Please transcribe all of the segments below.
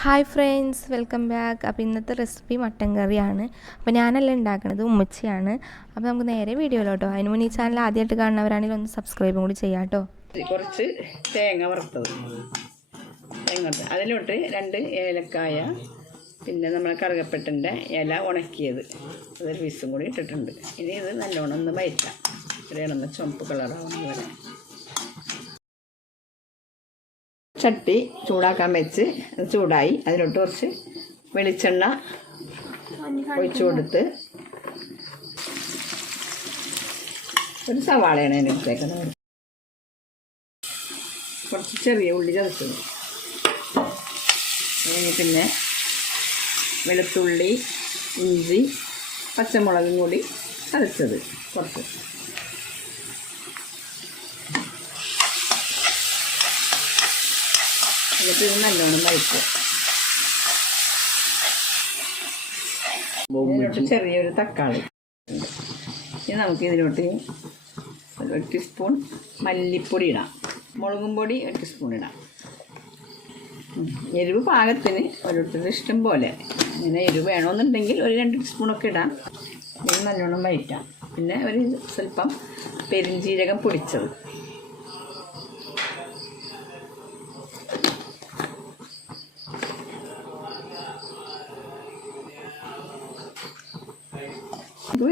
Hi friends, welcome back. അപ്പോൾ ഇന്നത്തെ recipe mutton കറിയാണ്. അപ്പോൾ ഞാനല്ല ഉണ്ടാക്കുന്നത്, ഉമ്മച്ചിയാണ്. അപ്പോൾ നമുക്ക് നേരെ വീഡിയോയിലോട്ടോ. അതിന് മുന്നേ ഈ ചാനൽ ആദ്യമായിട്ട് കാണുന്നവരാണെങ്കിൽ ഒന്ന് സബ്സ്ക്രൈബും കൂടി ചെയ്യാം കേട്ടോ. കുറച്ച് തേങ്ങ വറുത്തത് തേങ്ങ, അതിലോട്ട് 2 ഏലക്കായ, പിന്നെ നമ്മളെ കറുകപ്പട്ടൻ്റെ ഇല ഉണക്കിയത്, അതൊരു പീസും കൂടി ഇട്ടിട്ടുണ്ട്. ഇനി ഇത് നല്ലോണം ഒന്ന് വയറ്റാം, ഇത്രയാണെന്ന് ചുവപ്പ് കളറാവുന്ന പോലെ. ചട്ടി ചൂടാക്കാൻ വെച്ച് ചൂടായി, അതിലോട്ട് കുറച്ച് വെളിച്ചെണ്ണ ഒഴിച്ചു കൊടുത്ത് ഒരു സവാളയാണ് അതിനടുത്തേക്കുന്നത്. കുറച്ച് ചെറിയ ഉള്ളി ചതച്ചത്, പിന്നെ വെളുത്തുള്ളി, ഇഞ്ചി, പച്ചമുളകും കൂടി ചതച്ചത് കുറച്ച്. എന്നിട്ട് ഇത് നല്ലോണം വഴറ്റുക. ഇതിലോട്ട് ചെറിയൊരു തക്കാളി. ഇനി നമുക്ക് ഇതിലോട്ട് 1 ടീസ്പൂൺ മല്ലിപ്പൊടി ഇടാം, മുളകും പൊടി 1 ടീസ്പൂൺ ഇടാം. എരിവ് പാകത്തിന് ഓരോരുത്തരുടെ ഇഷ്ടം പോലെ, ഇങ്ങനെ എരിവ് വേണമെന്നുണ്ടെങ്കിൽ ഒരു 2 ടീസ്പൂണൊക്കെ ഇടാം. ഇത് നല്ലോണം വഴറ്റാം. പിന്നെ ഒരു സ്വല്പം പെരിഞ്ജീരകം പൊടിച്ചത്,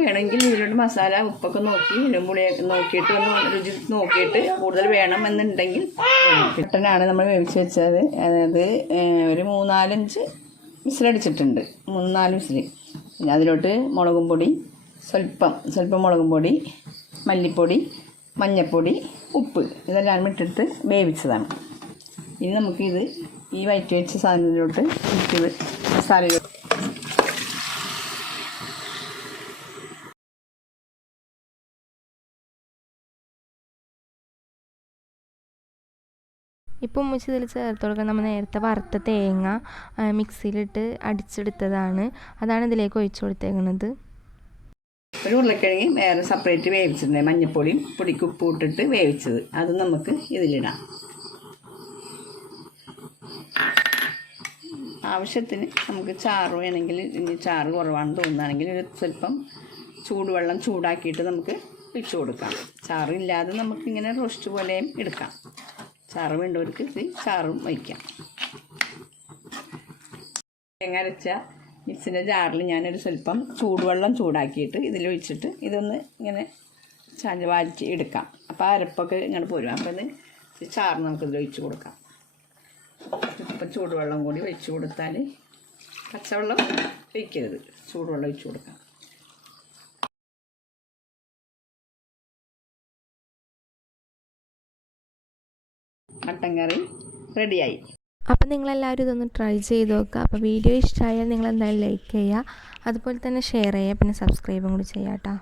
വേണമെങ്കിൽ ഇതിലോട്ട് മസാല ഉപ്പൊക്കെ നോക്കി എലുമ്പുളിയൊക്കെ നോക്കിയിട്ട് ഒന്ന് രുചി നോക്കിയിട്ട് കൂടുതൽ വേണമെന്നുണ്ടെങ്കിൽ. മട്ടനാണ് നമ്മൾ വേവിച്ച് വെച്ചത്. അതായത് ഒരു 3-4 വിസിലടിച്ചിട്ടുണ്ട്, 3-4 വിസിൽ. പിന്നെ അതിലോട്ട് മുളകും പൊടി, സ്വല്പം മുളകും പൊടി, മല്ലിപ്പൊടി, മഞ്ഞൾപ്പൊടി, ഉപ്പ് ഇതെല്ലാം ഇട്ടിട്ട് വേവിച്ചതാണ്. ഇനി നമുക്കിത് ഈ വയറ്റി വെച്ച സാധനത്തിലോട്ട് ഇത് മസാലയിലോട്ട് ഇപ്പോൾ ഉമ്മച്ചി ഇതിൽ ചേർത്ത് കൊടുക്കാൻ നമ്മൾ നേരത്തെ വറുത്ത തേങ്ങ മിക്സിയിലിട്ട് അടിച്ചെടുത്തതാണ്, അതാണ് ഇതിലേക്ക് ഒഴിച്ചു കൊടുത്തേക്കുന്നത്. ഒരു ഉരുളക്കിഴങ്ങ് വേറെ സെപ്പറേറ്റ് വേവിച്ചിട്ടുണ്ട്, മഞ്ഞൾപ്പൊടിയും പൊടിക്ക് ഉപ്പ് ഇട്ടിട്ട് വേവിച്ചത്, അത് നമുക്ക് ഇതിലിടാം. ആവശ്യത്തിന് നമുക്ക് ചാറ് വേണമെങ്കിൽ, ഇനി ചാറ് കുറവാണെന്ന് തോന്നുകയാണെങ്കിൽ ഒരു സ്വല്പം ചൂടുവെള്ളം ചൂടാക്കിയിട്ട് നമുക്ക് ഒഴിച്ചു കൊടുക്കാം. ചാറില്ലാതെ നമുക്കിങ്ങനെ റോസ്റ്റ് പോലെയും എടുക്കാം. ചാറ് വേണ്ടവർക്ക് ഇത് ചാറും വയ്ക്കാം. തേങ്ങ അരച്ച മിക്സിൻ്റെ ജാറിൽ ഞാനൊരു സ്വല്പം ചൂടുവെള്ളം ചൂടാക്കിയിട്ട് ഇതിലൊഴിച്ചിട്ട് ഇതൊന്ന് ഇങ്ങനെ വാറ്റി എടുക്കാം. അപ്പോൾ അരപ്പൊക്കെ ഇങ്ങനെ പോരും. അപ്പോൾ ഇത് ചാറ് നമുക്കിതിൽ ഒഴിച്ച് കൊടുക്കാം. ഇപ്പം ചൂടുവെള്ളം കൂടി ഒഴിച്ച് കൊടുത്താൽ, പച്ചവെള്ളം ഒഴിക്കരുത്, ചൂടുവെള്ളം ഒഴിച്ച് കൊടുക്കാം. മട്ടൻ കറി റെഡിയായി. അപ്പോൾ നിങ്ങളെല്ലാവരും ഇതൊന്ന് ട്രൈ ചെയ്ത് നോക്കുക. അപ്പോൾ വീഡിയോ ഇഷ്ടമായാൽ നിങ്ങളെന്തായാലും ലൈക്ക് ചെയ്യുക, അതുപോലെ തന്നെ ഷെയർ ചെയ്യുക, പിന്നെ സബ്സ്ക്രൈബും കൂടി ചെയ്യാം കേട്ടോ.